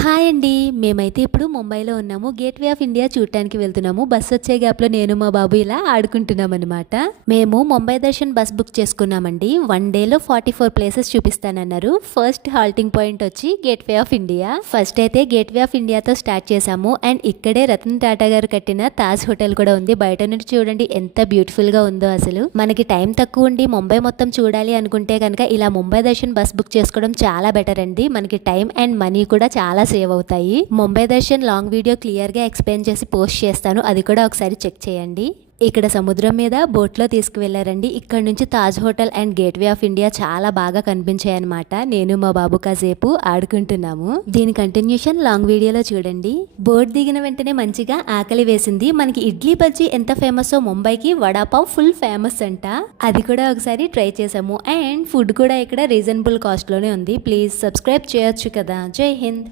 Hi అండి. మేమైతే ఇప్పుడు ముంబైలో ఉన్నాము. గేట్‌వే ఆఫ్ ఇండియా చూడటానికి వెళ్తున్నాము. బస్ వచ్చే గ్యాప్‌లో నేను మా బాబు ఇలా ఆడుకుంటున్నామనమాట. మేము ముంబై దర్శన్ బస్ బుక్ చేసుకున్నామండి. 1 డేలో 44 ప్లేసెస్ చూపిస్తానన్నారు. ఫస్ట్ హాల్టింగ్ పాయింట్ వచ్చి గేట్‌వే ఆఫ్ ఇండియా. ఫస్ట్ అయితే గేట్‌వే ఆఫ్ ఇండియాతో స్టార్ట్ చేసాము. అండ్ ఇక్కడే రతన్ టాటా గారు కట్టిన తాజ్ హోటల్ కూడా ఉంది. బయట నుండి చూడండి ఎంత బ్యూటిఫుల్ గా ఉందో అసలు. మనకి టైం తక్కువ ఉండి ముంబై మొత్తం చూడాలి అనుకుంటే కనుక ఇలా ముంబై దర్శన్ బస్ బుక్ చేసుకోవడం చాలా బెటర్ అండి. మనకి టైం అండ్ మనీ కూడా చాలా సేవ్ అవుతాయి. Mumbai Darshan long video clear గా ఎక్స్ప్లెయిన్ చేసి పోస్ట్ చేస్తాను, అది కూడా ఒకసారి చెక్ చేయండి. ఇక్కడ సముద్రం మీద బోట్లో తీసుకువెళ్లారండి. ఇక్కడ నుంచి Taj hotel and gateway of India చాలా బాగా కనిపించాయి అనమాట. నేను మా బాబు కాసేపు ఆడుకుంటున్నాము. దీని కంటిన్యూషన్ లాంగ్ వీడియోలో చూడండి. బోట్ దిగిన వెంటనే మంచిగా ఆకలి వేసింది. మనకి ఇడ్లీ బజ్జీ ఎంత ఫేమస్ ముంబైకి వడాపావ్ ఫుల్ ఫేమస్ అంట. అది కూడా ఒకసారి ట్రై చేసాము. అండ్ ఫుడ్ కూడా ఇక్కడ రీజనబుల్ కాస్ట్ లోనే ఉంది. ప్లీజ్ సబ్స్క్రైబ్ చేయొచ్చు కదా. జై హింద్.